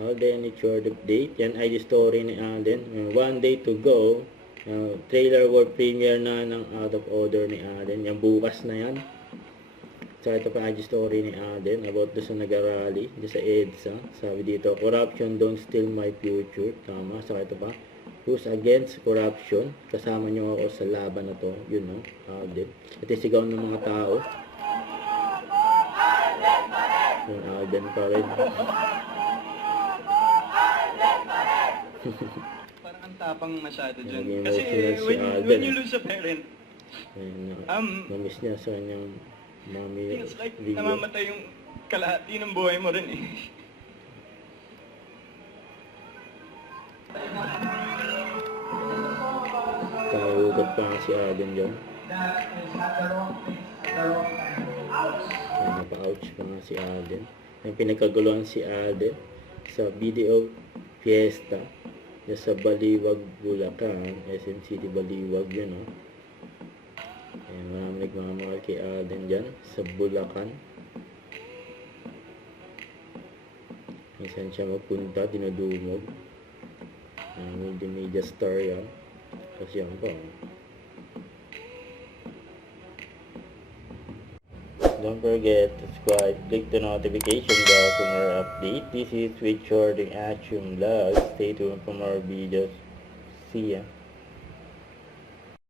Alden, it's your update. Yan ay the story ni Alden. One day to go. Trailer world premiere na ng Out of Order ni Alden. Yan bukas na yan. So ito pa IG story ni Alden about doon sa nag-rally doon sa EDSA. Sabi dito, corruption don't steal my future. Tama. So ito pa, who's against corruption? Kasama nyo ako sa laban na to. Yun no, Alden. Ito sigaw ng mga tao. Yung Alden pa rin. Parang ang tapang masyado dyan. Naging Kasi emotional si when you lose a parent, namiss niya sa kanyang mami. feels like namamatay yung kalahati ng buhay mo rin eh. Kahugot pa nga si Alden dyan. Napa-ouch pa nga si Alden. Yung pinagkaguluhan si Alden sa video fiesta sa Baliwag, Bulacan, SM City Baliwag yun, no? Ayan, marami nagmamahal kay Alden dyan sa Bulacan. Minsan siya magpunta, dinudumog. Multimedia star yan. Kasi yan pa. Don't forget to subscribe, click the notification bell for more update. This is Richard the Action Vlog. Stay tuned for more videos. See ya.